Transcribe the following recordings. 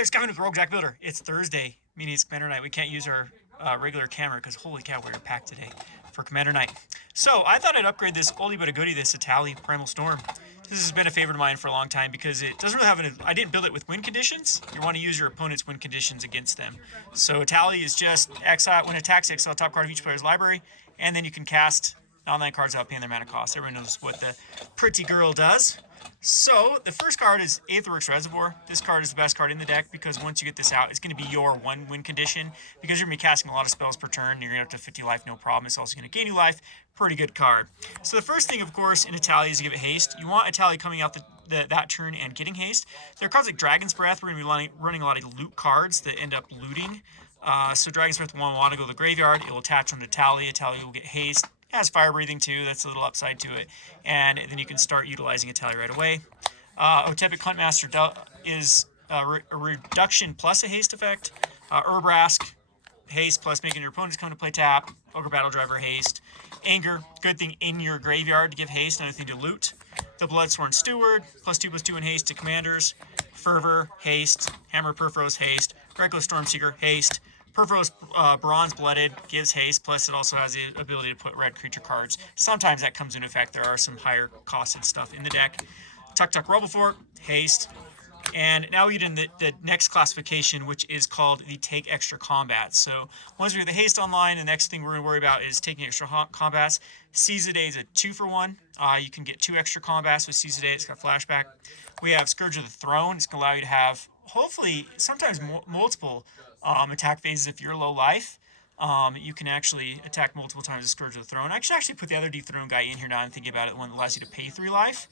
there, it's Kevin with Rogue Jack Builder. It's Thursday, meaning it's Commander Night. We can't use our regular camera because holy cow, we're packed today for Commander Night. So I thought I'd upgrade this oldie but a goodie, this Etali Primal Storm. This has been a favorite of mine for a long time because it doesn't really have I didn't build it with win conditions. You want to use your opponent's win conditions against them. So Etali is just exile, when it attacks, exile top card of each player's library, and then you can cast online cards without paying their mana cost. Everyone knows what the pretty girl does. So the first card is Aetherworks Reservoir. This card is the best card in the deck because once you get this out, it's going to be your one win condition because you're going to be casting a lot of spells per turn. And you're going to have to 50 life, no problem. It's also going to gain you life. Pretty good card. So the first thing, of course, in Etali is to give it haste. You want Etali coming out that turn and getting haste. There are cards like Dragon's Breath. We're going to be running a lot of loot cards that end up looting. So Dragon's Breath will want to go to the graveyard. It will attach on Etali. Etali will get haste. It has fire breathing too. That's a little upside to it. And then you can start utilizing Etali right away. Otepic Huntmaster is a reduction plus a haste effect. Urbrask, haste plus making your opponents come to play tap. Ogre Battle Driver, haste. Anger, good thing in your graveyard to give haste, another thing to loot. The Bloodsworn Steward, +2/+2 in haste to commanders. Fervor, haste. Hammer Perforos, haste. Reckless Stormseeker, haste. Perforos Bronze Blooded gives haste, plus it also has the ability to put red creature cards. Sometimes that comes into effect. There are some higher costed stuff in the deck. Tuk Tuk Rubblefort, haste. And now we get in the next classification, which is called the Take Extra Combats. So once we get the haste online, the next thing we're going to worry about is taking extra combats. Seize the Day is a 2-for-1. You can get 2 extra combats with Seize the Day. It's got flashback. We have Scourge of the Throne. It's going to allow you to have, hopefully, sometimes multiple attack phases if you're low life. You can actually attack multiple times with Scourge of the Throne. I should actually put the other Dethrone guy in here now I'm thinking about it, the one that allows you to pay 3 life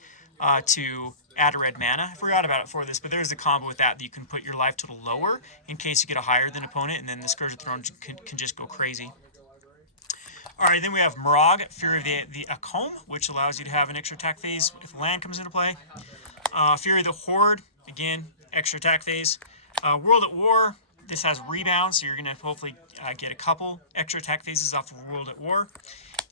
to add a red mana. I forgot about it for this, but there's a combo with that you can put your life total lower in case you get a higher than opponent, and then the Scourge of the Throne can just go crazy. Alright, then we have Morag, Fury of the Acome, which allows you to have an extra attack phase if land comes into play. Fury of the Horde, again, extra attack phase. World at War, this has rebound, so you're going to hopefully get a couple extra attack phases off of World at War.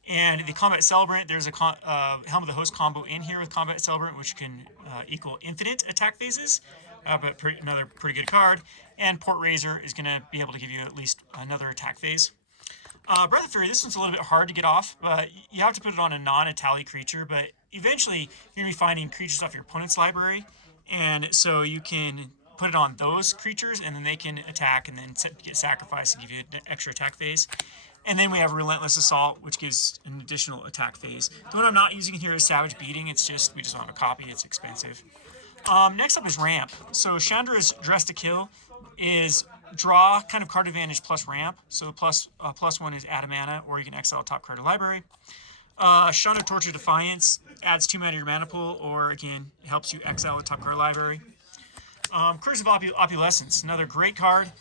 And the Combat Celebrant, there's a Helm of the Host combo in here with Combat Celebrant, which can equal infinite attack phases, but another pretty good card. And Port Razor is going to be able to give you at least another attack phase. Breath of Fury, this one's a little bit hard to get off, but you have to put it on a non-Etali creature, but eventually you're going to be finding creatures off your opponent's library, and so you can put it on those creatures, and then they can attack and then get sacrificed and give you an extra attack phase. And then we have Relentless Assault, which gives an additional attack phase. The one I'm not using here is Savage Beating. It's just, we just don't have a copy. It's expensive. Next up is Ramp. So Chandra's Dress to Kill is draw kind of card advantage plus ramp. So +1 is add a mana, or you can exile a top card of library. Chandra Torture Defiance adds 2 mana to your mana pool, or again, it helps you exile a top card library. Curse of Opulescence, another great card,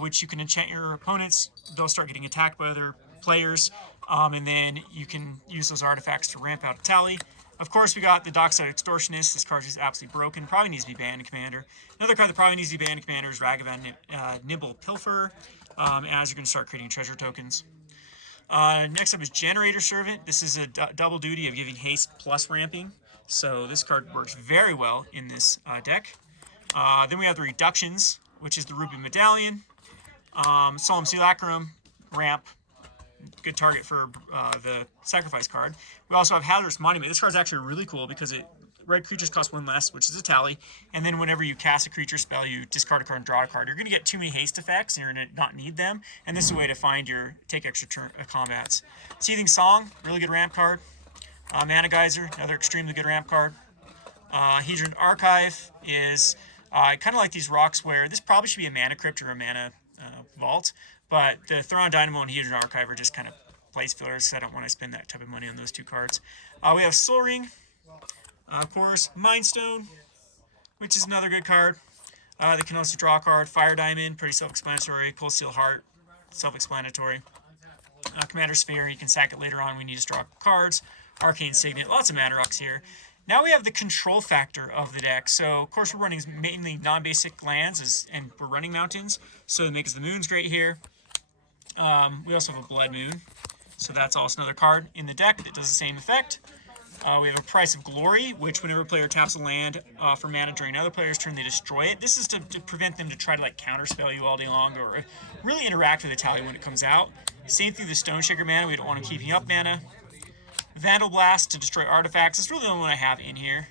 which you can enchant your opponents. They'll start getting attacked by other players, and then you can use those artifacts to ramp out Etali. Of course, we got the Dockside Extortionist. This card is absolutely broken. Probably needs to be banned in Commander. Another card that probably needs to be banned in Commander is Ragavan Nimble Pilfer, as you're going to start creating treasure tokens. Next up is Generator Servant. This is a double duty of giving haste plus ramping. So this card works very well in this deck. Then we have the Reductions, which is the Ruby Medallion. Solemn Simulacrum, ramp. Good target for the sacrifice card. We also have Hazardous Monument. This card's actually really cool because red creatures cost 1 less, which is a tally. And then whenever you cast a creature spell, you discard a card and draw a card. You're going to get too many haste effects, and you're going to not need them. And this is a way to find your take extra combats. Seething Song, really good ramp card. Mana Geyser, another extremely good ramp card. Hedron Archive is kind of like these rocks where this probably should be a mana crypt or a mana vault. But the Thrawn Dynamo and Hedron Archive are just kind of place fillers, so I don't want to spend that type of money on those 2 cards. We have Soul Ring, of course, Mind Stone, which is another good card. They can also draw a card. Fire Diamond, pretty self-explanatory. Cold Steel Heart, self-explanatory. Commander Sphere, you can sack it later on when you just draw cards. Arcane Signet, lots of mana rocks here. Now we have the control factor of the deck. So, of course, we're running mainly non-basic lands, and we're running mountains. So it makes the moon's great here. We also have a Blood Moon. So that's also another card in the deck that does the same effect. We have a Price of Glory, which whenever a player taps a land for mana during another player's turn, they destroy it. This is to prevent them to try to like counterspell you all day long or really interact with Etali when it comes out. Same through the Stone Shaker mana. We don't want them keeping up mana. Vandal Blast to destroy artifacts. It's really the only one I have in here.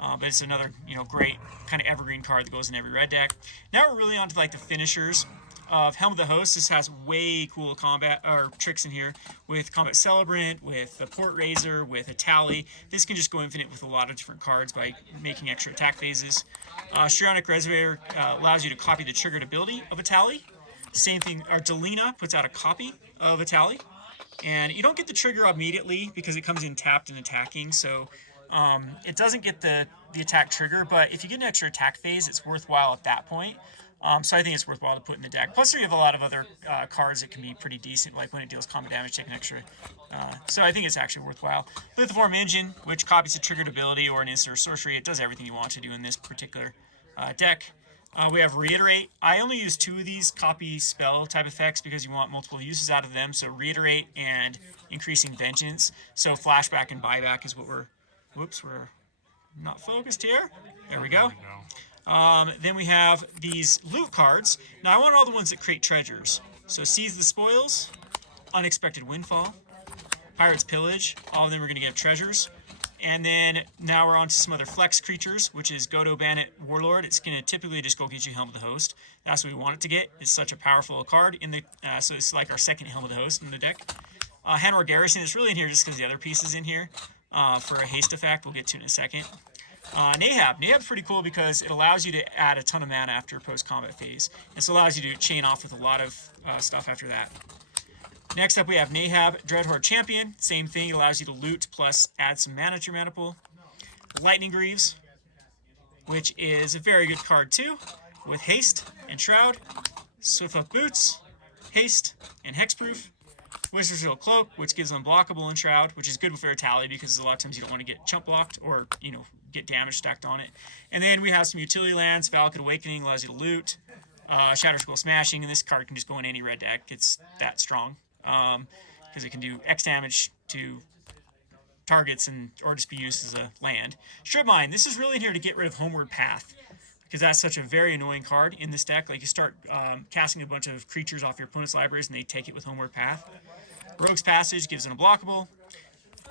But it's another, great kind of evergreen card that goes in every red deck. Now we're really on to like the finishers of Helm of the Host. This has way cool combat or tricks in here with Combat Celebrant, with the Port Razor, with Etali. This can just go infinite with a lot of different cards by making extra attack phases. Shrionic Reservoir allows you to copy the triggered ability of Etali. Same thing, Delina puts out a copy of Etali. And you don't get the trigger immediately because it comes in tapped and attacking, so it doesn't get the attack trigger, but if you get an extra attack phase, it's worthwhile at that point. So I think it's worthwhile to put in the deck. Plus, you have a lot of other cards that can be pretty decent, like when it deals combat damage, take an extra. So I think it's actually worthwhile. Lithiform Engine, which copies a triggered ability or an instant or sorcery. It does everything you want to do in this particular deck. We have Reiterate. I only use 2 of these copy spell type effects because you want multiple uses out of them. So Reiterate and Increasing Vengeance. So Flashback and Buyback is what we're... Whoops, we're not focused here. There we go. Then we have these loot cards. Now I want all the ones that create treasures. So Seize the Spoils, Unexpected Windfall, Pirate's Pillage. All of them are going to give treasures. And then now we're on to some other flex creatures, which is Godo Bandit Warlord. It's going to typically just go get you Helm of the Host. That's what we want it to get. It's such a powerful card. So it's like our second Helm of the Host in the deck. Hanwar Garrison is really in here just because the other piece is in here for a haste effect. We'll get to it in a second. Nahab. Nahab's pretty cool because it allows you to add a ton of mana after a post-combat phase. And so it allows you to chain off with a lot of stuff after that. Next up, we have Nahab, Dreadhorde Champion. Same thing, it allows you to loot plus add some mana to your mana pool. Lightning Greaves, which is a very good card too, with Haste and Shroud, Swiftfoot Boots, Haste, and Hexproof. Wizard's Hill Cloak, which gives Unblockable and Shroud, which is good for Etali because a lot of times you don't want to get chump blocked or, get damage stacked on it. And then we have some utility lands. Valakut Awakening allows you to loot. Shatter Skull Smashing, and this card can just go in any red deck. It's that strong. Because it can do X damage to targets or just be used as a land. Strip Mine, this is really in here to get rid of Homeward Path, because that's such a very annoying card in this deck. Like you start casting a bunch of creatures off your opponent's libraries and they take it with Homeward Path. Rogue's Passage gives an unblockable.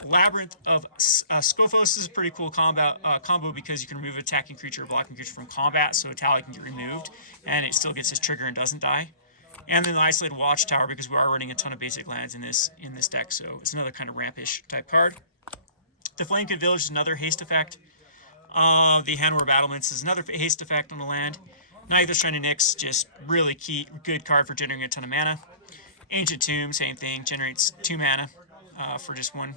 Labyrinth of Scophos is a pretty cool combo because you can remove an attacking creature or blocking creature from combat, so Etali can get removed, and it still gets his trigger and doesn't die. And then the Isolated Watchtower, because we are running a ton of basic lands in this deck, so it's another kind of rampish type card. The Flamekid Village is another haste effect. The Hanwar Battlements is another haste effect on the land. Night of the Shining Nyx, just really good card for generating a ton of mana. Ancient Tomb, same thing, generates 2 mana for just one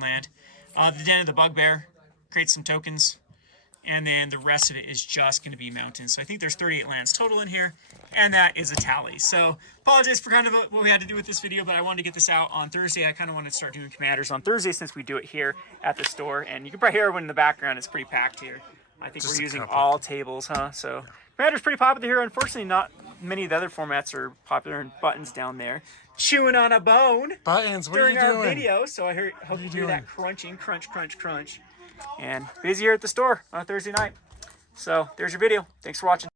land. The Den of the Bugbear creates some tokens. And then the rest of it is just going to be mountains. So I think there's 38 lands total in here, and that is a tally. So apologize for kind of what we had to do with this video, but I wanted to get this out on Thursday. I kind of wanted to start doing Commanders on Thursday since we do it here at the store. And you can probably hear everyone in the background. It's pretty packed here. I think we're using all tables, huh? So Commander's pretty popular here. Unfortunately, not many of the other formats are popular. And Buttons down there chewing on a bone Buttons, what are you doing? during our video. So I hope you hear that crunching, crunch. And busy here at the store on a Thursday night. So there's your video. Thanks for watching.